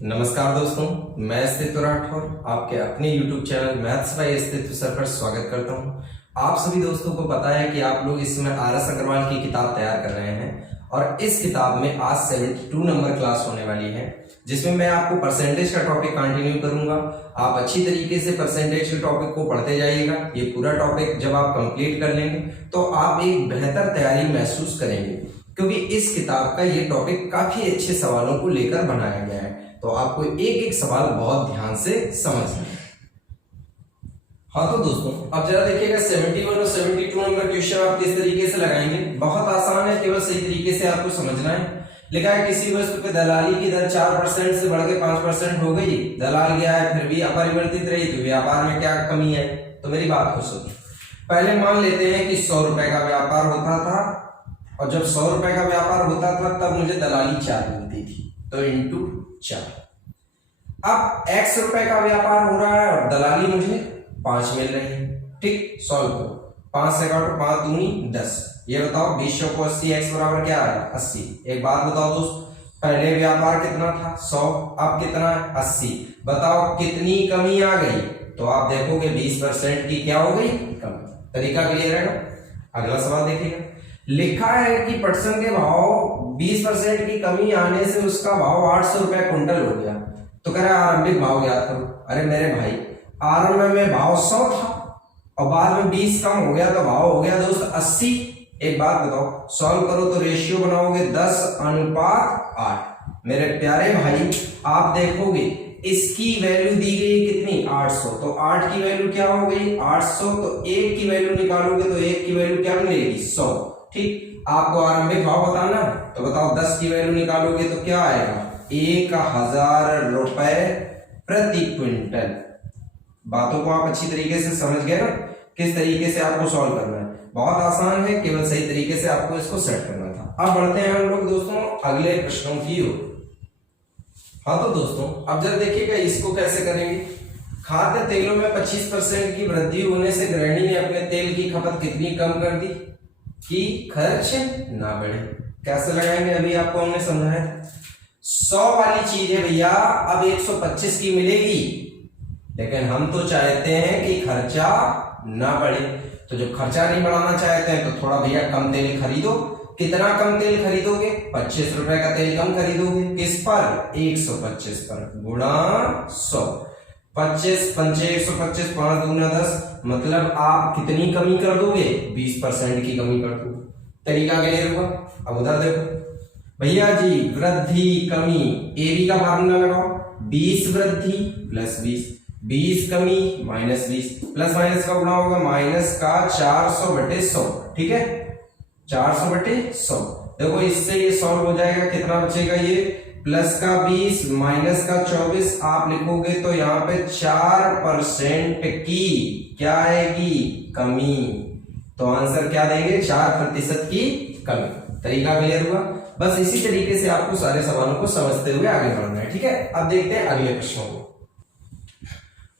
नमस्कार दोस्तों, मैं अस्तित्व राठौर आपके अपने YouTube चैनल मैथ्स बाय अस्तित्व सर पर स्वागत करता हूं। आप सभी दोस्तों को पता है कि आप लोग इसमें RS अग्रवाल की किताब तैयार कर रहे हैं और इस किताब में आज 72 नंबर क्लास होने वाली है, जिसमें मैं आपको परसेंटेज का टॉपिक कंटिन्यू करूंगा। आप अच्छी तरीके से परसेंटेज के टॉपिक को पढ़ते जाइएगा। ये पूरा टॉपिक जब आप कंप्लीट कर लेंगे तो आप एक बेहतर तैयारी महसूस करेंगे, क्योंकि इस किताब का ये टॉपिक काफी अच्छे सवालों को लेकर बनाया गया है। तो आपको एक एक सवाल बहुत ध्यान से समझना है। हाँ तो दोस्तों, अब जरा देखिएगा 71 और 72 नंबर क्वेश्चन आप किस तरीके से लगाएंगे। बहुत आसान है, केवल सही तरीके से आपको समझना है। लिखा है किसी वस्तु पे दलाली की दर 4% से बढ़ के 5% हो गई, दलाल गया है फिर भी अपरिवर्तित रही, तो व्यापार में क्या कमी है। तो मेरी बात को सुनो। पहले मान लेते हैं कि 100 रुपए का व्यापार होता था, और जब 100 रुपए का व्यापार होता था तब मुझे दलाली 4 मिलती थी, तो इंटू 4। अब x रुपए का व्यापार हो रहा है और दलाली मुझे 5 मिल रही है। ठीक, सॉल्व करो। 5 से काटो, 5 दूनी 10। ये बताओ 20 को 80 x बराबर क्या है 80। एक बात बताओ दोस्त, पहले व्यापार कितना था 100, अब कितना है 80। बताओ कितनी कमी आ गई। तो आप देखोगे 20% की क्या हो गई कमी। तरीका क्लियर है ना। अगला सवाल देखिएगा। लिखा है कि पटसन के भाव 20% की कमी आने से उसका भाव 800 रुपए क्विंटल हो गया। तो कह रहा है आरंभिक भाव ज्ञात करो। अरे मेरे भाई, आरंभ में भाव 100 था और बाद में 20 कम हो गया तो भाव हो गया दोस्त 80। एक बात बताओ, सॉल्व करो तो रेशियो बनाओगे 10:8। मेरे प्यारे भाई, आप देखोगे इसकी वैल्यू दी गई कितनी 800, तो 8 की वैल्यू क्या हो गई 800, तो 1 की वैल्यू निकालोगे तो 1 की वैल्यू क्या मिलेगी 100। ठीक, आपको आरंभिक भाव बताना है, तो बताओ 10 की वैल्यू निकालोगे तो क्या आएगा 1000 रुपए प्रति क्विंटल। बातों को आप अच्छी तरीके से समझ गए ना, किस तरीके से आपको सॉल्व करना है। बहुत आसान है, केवल सही तरीके से आपको इसको सेट करना था। अब बढ़ते हैं हम लोग दोस्तों अगले प्रश्नों की ओर। हाँ तो दोस्तों, अब जरा देखिएगा इसको कैसे करेंगे। खाद्य तेलों में 25% की वृद्धि होने से गृहिणी ने अपने तेल की खपत कितनी कम कर दी कि खर्च ना बढ़े। कैसे लगाएंगे, अभी आपको हमने समझाया। 100 वाली चीज है भैया, अब 125 की मिलेगी, लेकिन हम तो चाहते हैं कि खर्चा ना बढ़े। तो जब खर्चा नहीं बढ़ाना चाहते हैं तो थोड़ा भैया कम तेल खरीदो। कितना कम तेल खरीदोगे 25 रुपए का तेल कम खरीदोगे। किस पर 125 पर, गुणा 100। 25 पंचे 125, 5 दूना 10, मतलब आप कितनी कमी कर दोगे 20% की कमी कर दोगे। तरीका क्लियर हुआ। अब उधर देखो भैया जी, वृद्धि कमी, एबी का फार्मूला लगाओ। 20 वृद्धि प्लस 20, 20 कमी माइनस 20, प्लस माइनस का गुणा होगा माइनस का 400/100। ठीक है, 400/100। देखो इससे ये सॉल्व हो जाएगा, कितना बचेगा ये प्लस का 20 माइनस का 24। आप लिखोगे तो यहाँ पे 4% की क्या आएगी कमी। तो आंसर क्या देंगे 4% की कमी। तरीका क्लियर हुआ। बस इसी तरीके से आपको सारे सवालों को समझते हुए आगे बढ़ना है। ठीक है, अब देखते हैं अगले प्रश्नों को।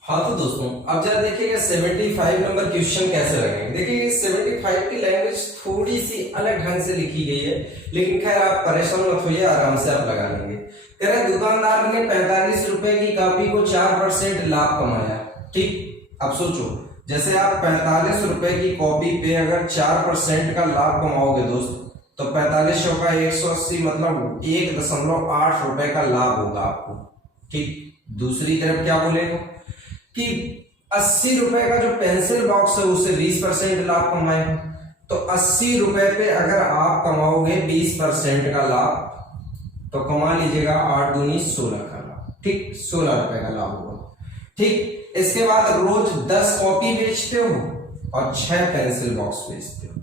हाँ तो दोस्तों, अब जरा देखिएगा 75 नंबर क्वेश्चन कैसे लगेंगे। देखिए 75 की लैंग्वेज थोड़ी सी अलग ढंग से लिखी गई है, लेकिन खैर आप परेशान मत होइए, आराम से आप लगा लेंगे। कह रहे दुकानदार ने 45 रुपए की कॉपी को 4% लाभ कमाया। ठीक, अब सोचो, जैसे आप 45 रुपए की कॉपी पे अगर 4% का लाभ कमाओगे दोस्त, तो 4500 का 180 मतलब 1.8 रुपए का लाभ होगा आपको। ठीक, दूसरी तरफ क्या बोलेगा कि 80 रुपए का जो पेंसिल बॉक्स है उससे 20% लाभ कमाए। तो 80 रुपए पे अगर आप कमाओगे 20% का लाभ, तो कमा लीजिएगा 8 दूनी 16 का लाभ। ठीक, 16 रुपए का लाभ होगा। ठीक, इसके बाद रोज 10 कॉपी बेचते हो और 6 पेंसिल बॉक्स बेचते हो।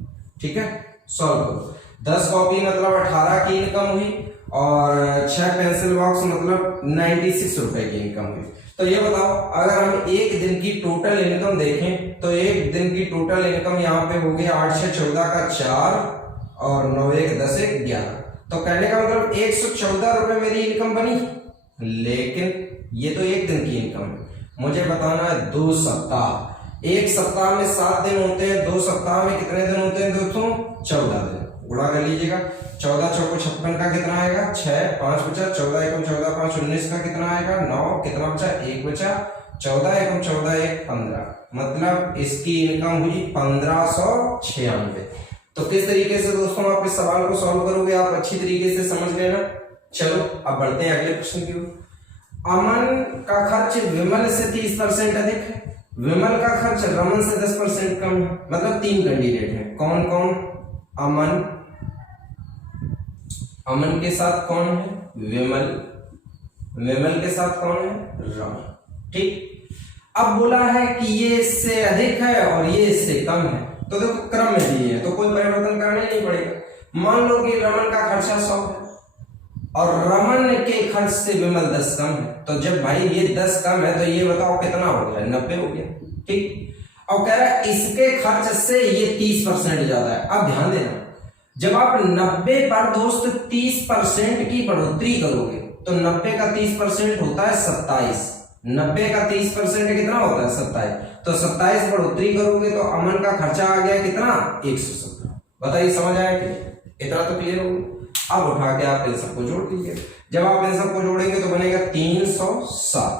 ठीक है, सॉल्व करो। 10 कॉपी मतलब 18 की इनकम हुई और 6 पेंसिल बॉक्स मतलब 96 रुपए की इनकम हुई। तो ये बताओ, अगर हम एक दिन की टोटल इनकम देखें तो एक दिन की टोटल इनकम यहाँ पे हो गई 8 से 14 का 4 और 9 1 10 1 11। तो कहने का मतलब 114 रुपए मेरी इनकम बनी। लेकिन ये तो एक दिन की इनकम है, मुझे बताना है 2 सप्ताह। एक सप्ताह में 7 दिन होते हैं, 2 सप्ताह में कितने दिन होते हैं दोस्तों 14 दिन। गुणा कर लीजिएगा, 14 चौको 56 का कितना आएगा 6, 5 बचा 14 एकम 14 5 19 का कितना आएगा 9, कितना बचा 1 बचा 14 एकम 14 1 15, मतलब इसकी इनकम हुई 1596। तो किस तरीके से दोस्तों आप इस सवाल को सॉल्व करोगे आप अच्छी तरीके से समझ लेना। चलो अब बढ़ते हैं अगले प्रश्न की ओर। अमन का खर्च विमल से 30% अधिक है, विमल का खर्च रमन से 10% कम है, मतलब 3 कैंडिडेट हैं। कौन कौन? अमन के साथ कौन है? विमल, विमल के साथ कौन है? रमन। ठीक, अब बोला है कि ये इससे अधिक है और ये इससे कम है, तो देखो क्रम में दिए है तो कोई परिवर्तन करना नहीं पड़ेगा। मान लो कि रमन का खर्चा 100 है और रमन के खर्च से विमल 10 कम है, तो जब भाई ये 10 कम है तो ये बताओ कितना हो गया? 90 हो गया। ठीक, और कह रहा है इसके खर्च से ये 30% ज्यादा है। अब ध्यान देना, जब आप 90 पर दोस्त 30% की बढ़ोतरी करोगे तो 90 का 30% होता है 27, 90 का 30% कितना होता है 27, तो 27 बढ़ोतरी करोगे तो अमन का खर्चा आ गया कितना 117। बताइए समझ आया कि इतना तो क्लियर हो गया। अब उठा के आप इन सबको जोड़ दीजिए, जब आप इन सबको जोड़ेंगे तो बनेगा 307,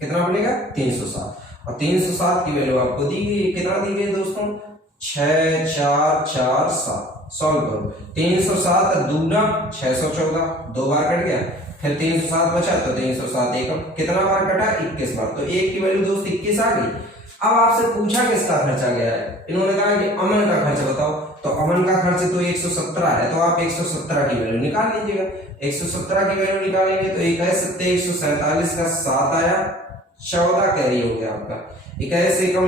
कितना बनेगा 307, और 307 की वैल्यू आपको दी गई, कितना दी गई दोस्तों 6 4 4 7। सॉल्व करो, 307 दूना 614, 2 बार कट गया, फिर 307 बचा तो 307 एकम, कितना बार कटा 21 बार, तो एक की वैल्यू दोस्त 21 आ गई। अब आपसे पूछा किसका खर्चा गया है, इन्होंने कहा कि अमन का खर्च बताओ, तो अमन का खर्च तो 117 है, तो आप 117 की वैल्यू निकाल लीजिएगा। 117 की वैल्यू निकालेंगे तो 147 का 7 आया, 14 कैरी हो गया आपका, 21 एकम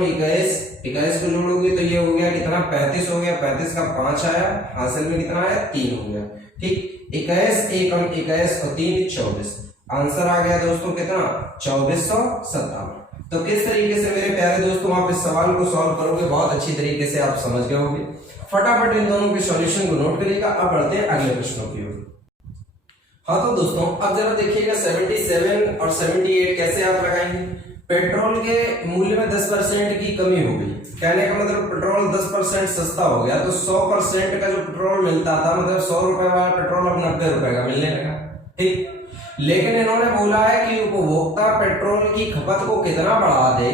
21 को जोड़ोगे तो ये हो गया कितना 35 हो गया, 35 का 5 आया, हासिल में कितना आया 3 हो गया। ठीक, 21 एकम 21 और 3 24, आंसर आ गया दोस्तों कितना 2457। तो किस तरीके से मेरे प्यारे दोस्तों आप इस सवाल को सॉल्व करोगे, बहुत अच्छी तरीके से आप समझ गए होंगे। फटाफट इन दोनों के सॉल्यूशन को नोट करिएगा। अब बढ़ते हैं अगले प्रश्नों की ओर। हाँ तो दोस्तों अब जरा देखिएगा 77 और 78 कैसे आप लगाएंगे। पेट्रोल के मूल्य में 10% की कमी हो गई, कहने का मतलब पेट्रोल 10% सस्ता हो गया, तो 100% का जो पेट्रोल मिलता था, मतलब 100 रुपए वाला पेट्रोल अब 90 रुपए का मिलने लगा। ठीक, लेकिन इन्होंने बोला है कि उपभोक्ता पेट्रोल की खपत को कितना बढ़ा दे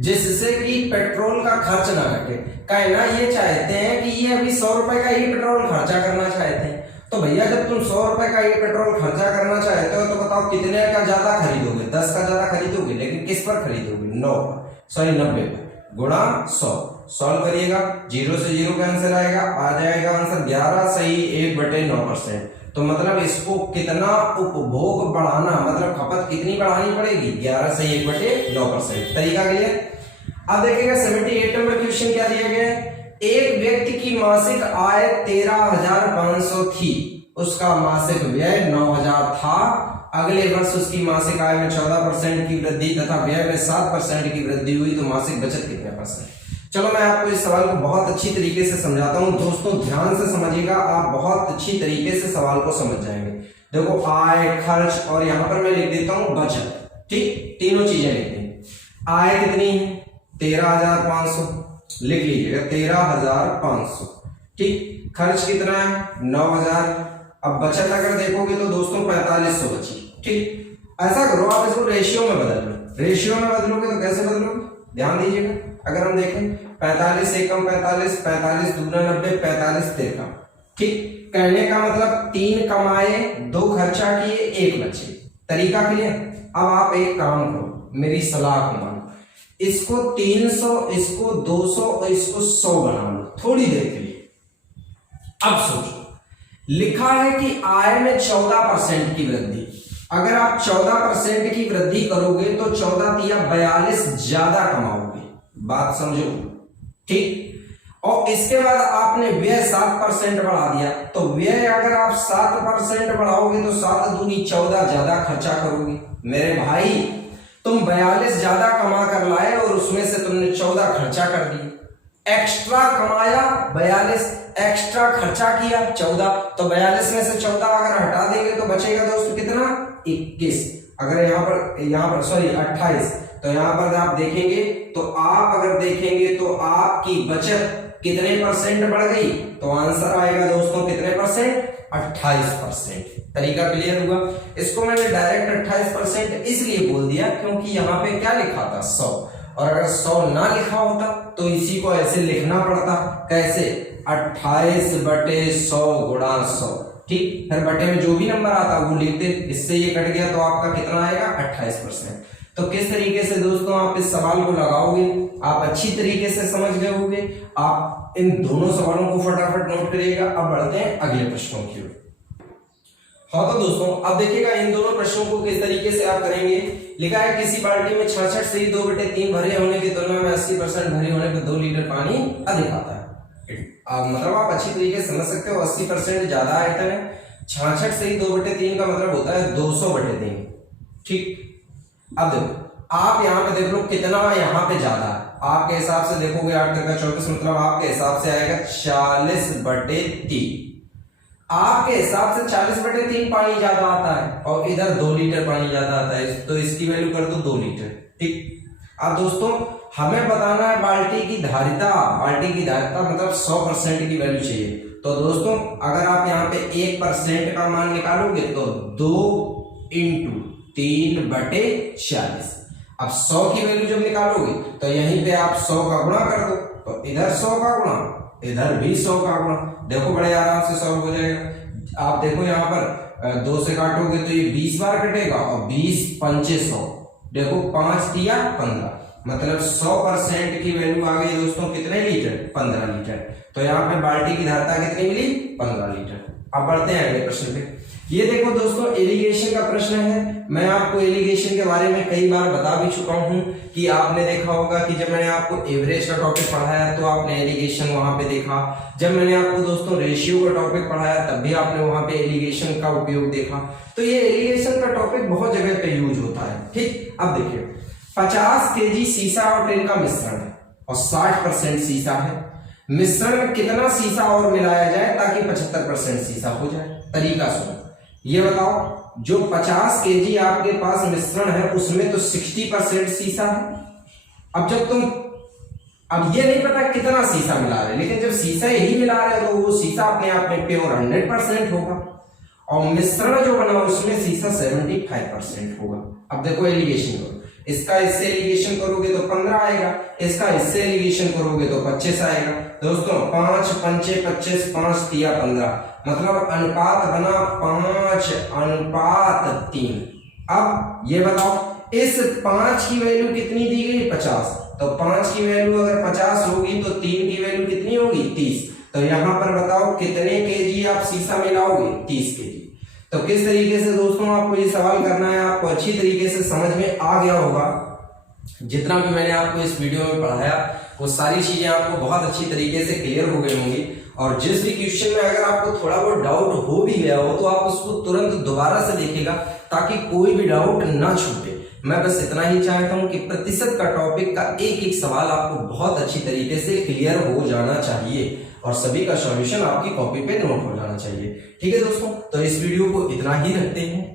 जिससे कि पेट्रोल का खर्च ना घटे। कहना ये चाहते हैं कि ये अभी 100 रुपए का ही पेट्रोल खर्चा करना चाहते हैं, तो भैया जब तुम 100 रुपए का ही पेट्रोल खर्चा करना चाहते हो तो बताओ कितने का ज्यादा खरीदोगे? 10 का ज्यादा खरीदोगे, लेकिन किस पर खरीदोगे? 90 पर गुणा 100। सॉल्व करिएगा, 0 से 0 का आंसर आएगा, आ जाएगा आंसर 11 सही 1/9%। तो मतलब इसको कितना उपभोग बढ़ाना, मतलब खपत कितनी बढ़ानी पड़ेगी? 11 से 1/9%। तरीका क्लियर। अब देखिएगा 78 नंबर क्वेश्चन क्या दिया गया है। एक व्यक्ति की मासिक आय 13,500 थी, उसका मासिक व्यय 9,000 था। अगले वर्ष उसकी मासिक आय में 14% की वृद्धि तथा व्यय में 7% की वृद्धि हुई, तो मासिक बचत कितने %? चलो मैं आपको इस सवाल को बहुत अच्छी तरीके से समझाता हूं दोस्तों, ध्यान से समझिएगा, आप बहुत अच्छी तरीके से सवाल को समझ जाएंगे। देखो आय, खर्च और यहां पर मैं लिख देता हूं बचत। ठीक, तीनों चीजें लिख दें। आय कितनी है? 13,500, लिख लीजिएगा 13,500। ठीक, खर्च कितना है? 9,000। अब बचत अगर देखोगे तो दोस्तों 4500 बची। ठीक, ऐसा करो आप इसको रेशियो में बदल लो। रेशियो में बदलोगे तो कैसे बदलोगे? ध्यान दीजिएगा, अगर हम देखें 45 एकम 45, 45 दूना 90, 45 तिरका। ठीक, कहने का मतलब 3 कमाए 2 खर्चा किए 1 बचे। तरीका क्लियर। अब आप एक काम करो, मेरी सलाह को मानो, इसको 300, इसको 200 और इसको 100 बना लो थोड़ी देर के लिए। अब सोचो, लिखा है कि आय में 14% की वृद्धि। अगर आप 14% की वृद्धि करोगे तो 14 तिया 42 ज्यादा कमाओगे, बात समझो। ठीक, और इसके बाद आपने व्यय 7% बढ़ा दिया, तो व्यय अगर आप 7% बढ़ाओगे तो 7 दूनी 14 ज्यादा खर्चा करोगे। मेरे भाई तुम 42 ज्यादा कमा कर लाए और उसमें से तुमने 14 खर्चा कर दिए। एक्स्ट्रा कमाया 42, एक्स्ट्रा खर्चा किया 14, तो 42 में से 14 अगर हटा देंगे तो बचेगा दोस्तों कितना? 21। अगर यहाँ पर सॉरी 28, तो यहाँ पर आप देखेंगे तो आप अगर देखेंगे तो आपकी बचत कितने परसेंट बढ़ गई, तो आंसर आएगा दोस्तों कितने परसेंट, 28%। तरीका क्लियर हुआ। इसको मैंने डायरेक्ट 28% इसलिए बोल दिया क्योंकि यहाँ पे क्या लिखा था 100, और अगर 100 ना लिखा होता तो इसी को ऐसे लिखना पड़ता, कैसे, 28/100 गुणा 100, ठीक। फिर बटे में जो भी नंबर आता वो लिखते, इससे ये कट गया तो आपका कितना आएगा 28%। तो किस तरीके से दोस्तों आप इस सवाल को लगाओगे, आप अच्छी तरीके से समझ गए होंगे। आप इन दोनों सवालों को फटाफट नोट करिएगा। अब बढ़ते हैं अगले प्रश्नों की ओर। हाँ तो दोस्तों अब देखिएगा इन दोनों प्रश्नों को किस तरीके से आप करेंगे। लिखा है किसी बाल्टी में 66 से 2/3 भरे होने की तुलना में 80% भरे होने पर 2 लीटर पानी अधिक आता है। मतलब आप अच्छी तरीके से समझ सकते हो, 80% ज्यादा आयतन है, 66 से 2/3 का मतलब होता है 200/3, ठीक। अब देखो आप यहाँ पे देख लो कितना यहाँ पे ज्यादा है, आपके हिसाब से देखोगे 8 का 24 मतलब आपके हिसाब से आएगा 40/3। आपके हिसाब से 40/3 पानी ज्यादा आता है और इधर 2 लीटर पानी ज्यादा आता है, तो इसकी वैल्यू कर दो 2 लीटर, ठीक। अब दोस्तों हमें बताना है बाल्टी की धारिता। बाल्टी की धारिता मतलब 100% की वैल्यू चाहिए। तो दोस्तों अगर आप यहाँ पे 1% का मान निकालोगे तो 2 × 3/40। अब 100 की वैल्यू जब निकालोगे तो यहीं पे आप 100 का गुणा कर दो, तो इधर 100 का गुणा, इधर भी 100 का गुणा, देखो बड़े आराम से सॉल्व हो जाएगा। आप देखो यहाँ पर 2 से काटोगे तो ये 20 बार कटेगा और 20 पंचे 100, देखो 5 × 15 मतलब 100% की वैल्यू आ गई दोस्तों कितने लीटर, 15 लीटर। तो यहाँ पे बाल्टी की धारिता कितनी मिली, 15 लीटर। अब बढ़ते हैं अगले प्रश्न पे। ये देखो दोस्तों इरिगेशन का प्रश्न है। मैं आपको इरिगेशन के बारे में कई बार बता भी चुका हूं कि आपने देखा होगा कि जब मैंने आपको एवरेज का टॉपिक पढ़ाया तो आपने इरिगेशन वहां पे देखा, जब मैंने आपको दोस्तों रेशियो का टॉपिक पढ़ाया तब भी आपने वहां पे इरिगेशन का उपयोग देखा। तो ये इरिगेशन का टॉपिक बहुत जगह पे यूज होता है, ठीक। अब देखिए 50 kg सीसा और टिन का मिश्रण है और 60% सीसा है। मिश्रण में कितना सीसा और मिलाया जाए ताकि 75% सीसा हो जाए। तरीका सुनो, ये बताओ जो 50 kg आपके पास मिश्रण है उसमें तो 60% सीसा है। अब जब तुम, अब ये नहीं पता कितना सीसा मिला रहे, लेकिन जब सीसा यही मिला रहे तो वो सीसा अपने आप में प्योर 100% होगा और मिश्रण जो बना उसमें सीसा 75% होगा। अब देखो एलिगेशन करो, इसका इससे एलिगेशन करोगे तो 15 आएगा, इसका इससे एलिगेशन करोगे तो 25 आएगा। दोस्तों 5 पंचे 25, 5 × 15 मतलब अनुपात बना 5:3। अब ये बताओ इस 5 की वैल्यू कितनी दी गई, 50। तो 5 की वैल्यू अगर 50 होगी तो 3 की वैल्यू कितनी होगी, 30। तो यहां पर बताओ कितने केजी आप सीसा मिलाओगे, 30 केजी। तो किस तरीके से दोस्तों आपको ये सवाल करना है, आपको अच्छी तरीके से समझ में आ गया होगा। जितना भी मैंने आपको इस वीडियो में पढ़ाया वो सारी चीजें आपको बहुत अच्छी तरीके से क्लियर हो गई होंगी। और जिस भी क्वेश्चन में अगर आपको थोड़ा बहुत डाउट हो भी गया हो तो आप उसको तुरंत दोबारा से देखिएगा ताकि कोई भी डाउट ना छूटे। मैं बस इतना ही चाहता हूं कि प्रतिशत का टॉपिक का एक एक सवाल आपको बहुत अच्छी तरीके से क्लियर हो जाना चाहिए और सभी का सॉल्यूशन आपकी कॉपी पे नोट हो जाना चाहिए। ठीक है दोस्तों, तो इस वीडियो को इतना ही रखते हैं।